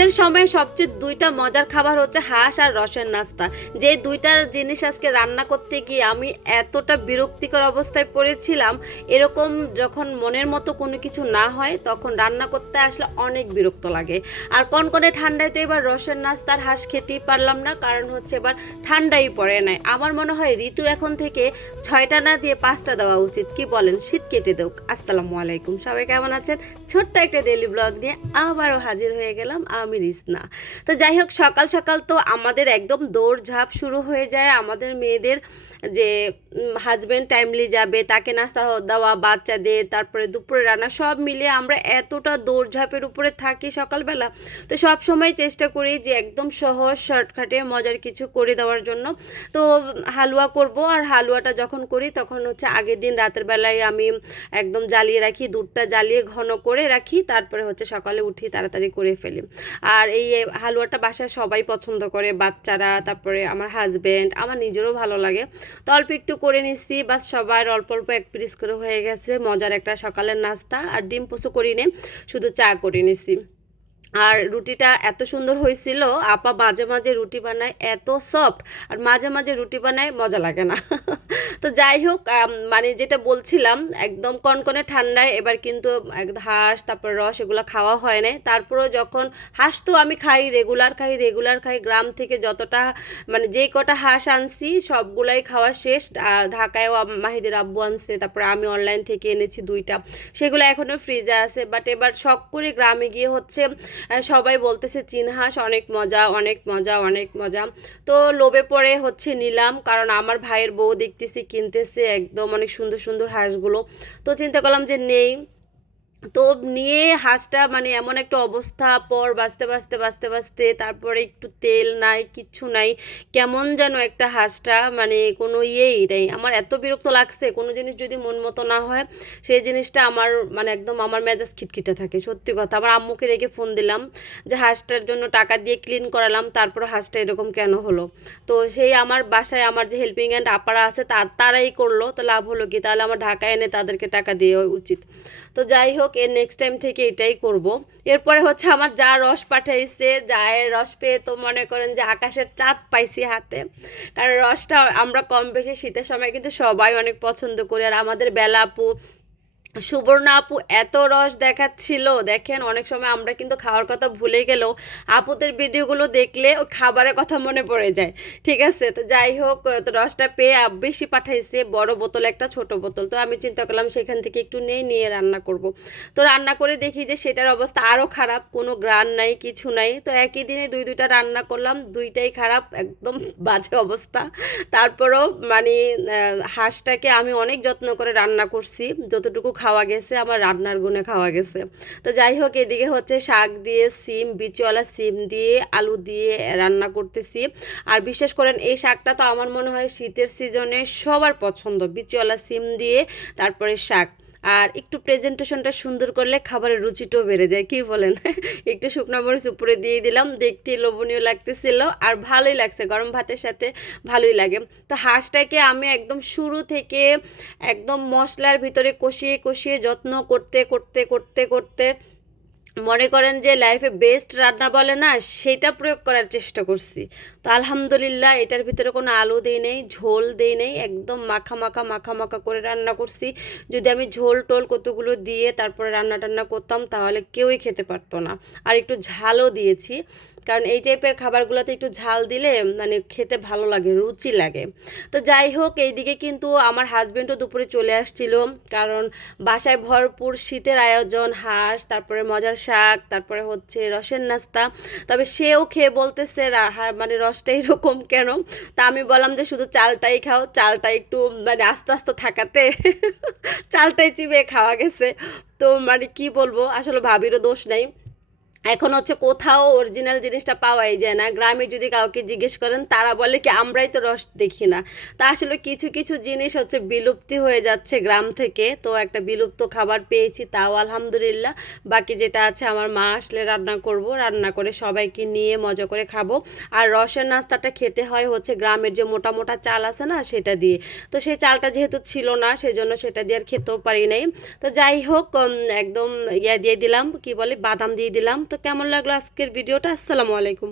শীতের সময় সবচেয়ে দুইটা মজার খাবার হচ্ছে হাঁস আর রসের নাস্তা। যে দুইটার জিনিস আজকে রান্না করতে গিয়ে আমি এতটা বিরক্তিকর অবস্থায় পড়েছিলাম, এরকম যখন মনের মতো কোনো কিছু না হয়, তখন রান্না করতে আসলে অনেক বিরক্ত লাগে। আর কনকনে ঠান্ডায় তো এবার রসের নাস্তার হাঁস খেতেই পারলাম না, কারণ হচ্ছে এবার ঠান্ডাই পড়ে নাই। আমার মনে হয় ঋতু এখন থেকে ছয়টা না দিয়ে পাঁচটা দেওয়া উচিত। কি বলেন? শীত কেটে দেওক আসসালামু আলাইকুম। সবাই কেমন আছেন? ছোট্ট একটা ডেলি ব্লগ নিয়ে আবারও হাজির হয়ে গেলাম। রিসনা তো যাই হোক, সকাল সকাল তো আমাদের একদম দৌড়ঝাঁপ শুরু হয়ে যায়। আমাদের মেয়েদের যে হাজব্যান্ড টাইমলি যাবে, তাকে নাস্তা দেওয়া, বাচ্চাদের, তারপরে দুপুরে রান্না, সব মিলিয়ে আমরা এতটা দৌড়ঝাঁপের উপরে থাকি সকালবেলা। তো সব সময় চেষ্টা করি যে, একদম সহজ শর্টকাটে মজার কিছু করে দেওয়ার জন্য। তো হালুয়া করব, আর হালুয়াটা যখন করি, তখন হচ্ছে আগের দিন রাতের বেলায় আমি একদম জ্বালিয়ে রাখি, দুধটা জ্বালিয়ে ঘন করে রাখি, তারপরে হচ্ছে সকালে উঠি, তাড়াতাড়ি করে ফেলি। আর এই হালুয়াটা বাসায় সবাই পছন্দ করে, বাচ্চারা, তারপরে আমার হাজব্যান্ড আমার নিজেরও ভালো লাগে। তো অল্প একটু করে নিচ্ছি, বাস সবার অল্প অল্প এক পিস করে হয়ে গেছে। মজার একটা সকালের নাস্তা আর ডিম পোসো করি নে শুধু চা করে নিছি আর রুটিটা এত সুন্দর হয়েছিল, আপা মাঝে মাঝে রুটি বানায় এত সফট আর মাঝে মাঝে রুটি বানায় মজা লাগে না। তো যাই হোক মানে যেটা বলছিলাম, একদম কনকনে ঠান্ডায় এবার কিন্তু হাঁস, তারপর রস এগুলো খাওয়া হয় না তারপরেও যখন হাঁস তো আমি খাই রেগুলার খাই রেগুলার খাই, গ্রাম থেকে যতটা মানে যে কটা হাঁস আনছি সবগুলাই খাওয়া শেষ। ঢাকায়ও মাহিদের আব্বু আনছে, তারপরে আমি অনলাইন থেকে এনেছি দুইটা। সেগুলো এখনও ফ্রিজে আছে বাট এবার শখ করে গ্রামে গিয়ে হচ্ছে সবাই বলতেছে চিনহাস অনেক মজা অনেক মজা অনেক মজা। তো লোভে পড়ে হচ্ছে নিলাম, কারণ আমার ভাইয়ের বউ দেখতেছি, কিনতেছে একদম অনেক সুন্দর সুন্দর হাঁসগুলো। তো চিন্তা করলাম যে নেই তো নিয়ে হাঁসটা মানে এমন একটা অবস্থা, পর বাঁচতে বাঁচতে বাঁচতে বাঁচতে তারপরে একটু তেল নাই, কিচ্ছু নাই, কেমন যেন একটা হাঁসটা মানে কোনো ইয়েই নেই। আমার এত বিরক্ত লাগছে, কোনো জিনিস যদি মন মতো না হয়, সেই জিনিসটা আমার মানে একদম আমার মেজাজ খিটখিটে থাকে, সত্যি কথা। আমার আম্মুকে রেখে ফোন দিলাম যে হাঁসটার জন্য টাকা দিয়ে ক্লিন করালাম, তারপর হাঁসটা এরকম কেন হলো? তো সেই আমার বাসায় আমার যে হেল্পিং অ্যান্ড আপারা আছে তারাই করল, তো লাভ হলো কি? তাহলে আমার ঢাকায় এনে তাদেরকে টাকা দেওয়া উচিত। তো যাই হোক এর নেক্সট টাইম থেকে এটাই করব। এরপরে হচ্ছে আমার যা রস পাঠাইছে, যায়ের রস পেয়ে তো মনে করেন যে আকাশের চাঁদ পাইছি হাতে। কারণ রসটা আমরা কম বেশি শীতের সময় কিন্তু সবাই অনেক পছন্দ করি। আর আমাদের বেলা আপু সুবর্ণা আপু এত রস দেখাচ্ছিল। দেখেন, অনেক সময় আমরা কিন্তু খাওয়ার কথা ভুলে গেলেও আপুদের ভিডিওগুলো দেখলে ওই খাবারের কথা মনে পড়ে যায়। ঠিক আছে? তো যাই হোক তো রসটা পেয়ে বেশি পাঠাইছে, বড় বোতল একটা ছোট বোতল। তো আমি চিন্তা করলাম সেখান থেকে একটু নিয়ে নিয়ে রান্না করব। তো রান্না করে দেখি যে সেটার অবস্থা আরও খারাপ, কোনো গ্রান নাই, কিছু নাই। তো একই দিনে দুই, দুইটা রান্না করলাম, দুইটাই খারাপ, একদম বাজে অবস্থা। তারপরও মানে হাঁসটাকে আমি অনেক যত্ন করে রান্না করছি, যতটুকু খাওয়া গেছে আমার রান্নার গুণে খাওয়া গেছে। তো যাই হোক, এদিকে হচ্ছে শাক দিয়ে সিম, বিচওয়ালা সিম দিয়ে আলু দিয়ে রান্না করতেছি। আর বিশেষ করেন, এই শাকটা তো আমার মনে হয় শীতের সিজনে সবার পছন্দ। বিচওয়ালা সিম দিয়ে, তারপরে শাক। আর একটু প্রেজেন্টেশনটা সুন্দর করলে খাবারের রুচিটাও বেড়ে যায়। কি বলেন? একটু শুকনো মরিচ উপরে দিয়ে দিলাম, দেখতে লোভনীয় লাগতেছিল আর ভালোই লাগছে, গরম ভাতের সাথে ভালোই লাগে। তো হাঁসটাকে আমি একদম শুরু থেকে একদম মশলার ভিতরে কষিয়ে কষিয়ে যত্ন করতে করতে করতে করতে মনে করেন যে লাইফে বেস্ট রান্না বলে না, সেটা প্রয়োগ করার চেষ্টা করছি। তো আলহামদুলিল্লাহ, এটার ভিতরে কোনো আলু দিই নেই, ঝোল দিই নেই, একদম মাখা মাখা মাখা মাখা করে রান্না করছি। যদি আমি ঝোল টোল কতগুলো দিয়ে তারপরে রান্না টান্না করতাম, তাহলে কেউই খেতে পারতো না। আর একটু ঝালও দিয়েছি। কারণ এই টাইপের খাবারগুলোতে একটু ঝাল দিলে মানে খেতে ভালো লাগে, রুচি লাগে। তো যাই হোক, এইদিকে কিন্তু আমার হাজব্যান্ডও দুপুরে চলে আসছিল। কারণ বাসায় ভরপুর শীতের আয়োজন, হাঁস, তারপরে মজার শাক, তারপরে হচ্ছে রসের নাস্তা। তবে সেও খেয়ে বলতেছে মানে রসটা এরকম কেন? তা আমি বললাম যে, শুধু চালটাই খাও, চালটা একটু মানে আস্তে আস্তে থাকাতে চালটাই চিবিয়ে খাওয়া গেছে। তো মানে কি বলব, আসলে ভাবিরও দোষ নাই। এখন হচ্ছে কোথাও অরিজিনাল জিনিসটা পাওয়াই যায় না। গ্রামে যদি কাউকে জিজ্ঞেস করেন, তারা বলে কি, আমরাই তো রস দেখি না। তা আসলে কিছু কিছু জিনিস হচ্ছে বিলুপ্তি হয়ে যাচ্ছে গ্রাম থেকে। তো একটা বিলুপ্ত খাবার পেয়েছি তাও আলহামদুলিল্লাহ। বাকি যেটা আছে, আমার মা আসলে রান্না করব। রান্না করে সবাইকে নিয়ে মজা করে খাব। আর রসের নাস্তাটা খেতে হয় হচ্ছে গ্রামের যে মোটা মোটা চাল আছে না, সেটা দিয়ে। তো সেই চালটা যেহেতু ছিল না, সেজন্য সেটা দিয়ে আর খেতেও পারি নাই। তো যাই হোক একদম ইয়া দিয়ে দিলাম, কি বলে, বাদাম দিয়ে দিলাম। তো কেমন লাগল আজকের ভিডিওটা? আসসালামু আলাইকুম।